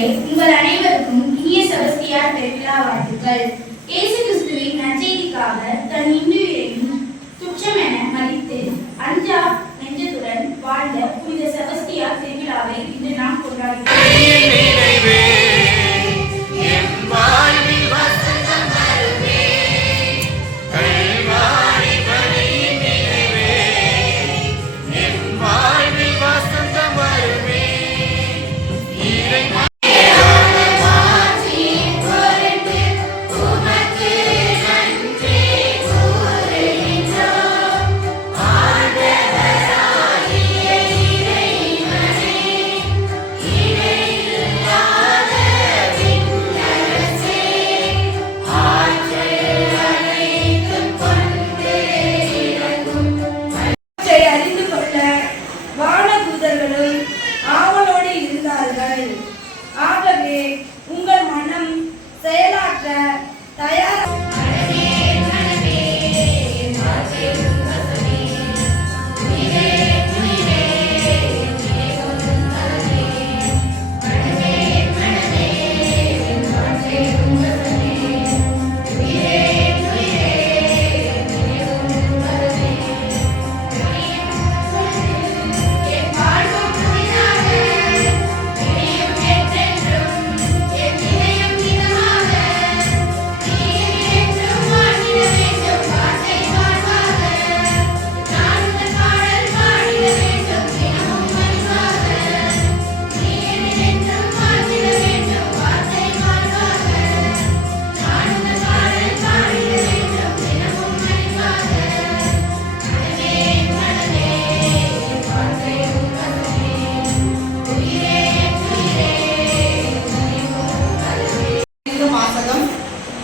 மக்களே, உங்கள் அனைவருக்கும் இனிய செபஸ்தியார் பெருவிழா வாழ்த்துக்கள். இயேசு கிறிஸ்துவின் நற்செய்திக்காக தன் இன்னுயிரையும் துச்சமென மதித்து அஞ்சா நெஞ்சத்துடன் வாழ்ந்த புனித செபஸ்தியார் திருவிழாவை இன்று நாம் கொண்டாடுகிறோம். ஆவலோடு இருந்தார்கள். ஆகவே உங்கள் மனம் செயலாற்ற தயார்.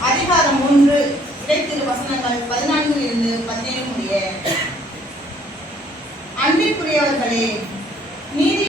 அதிகாரம் 3 இடைத்திரு வசனங்கள் 14 இருந்து 17 முடிய. அன்பிற்குரியவர்களே,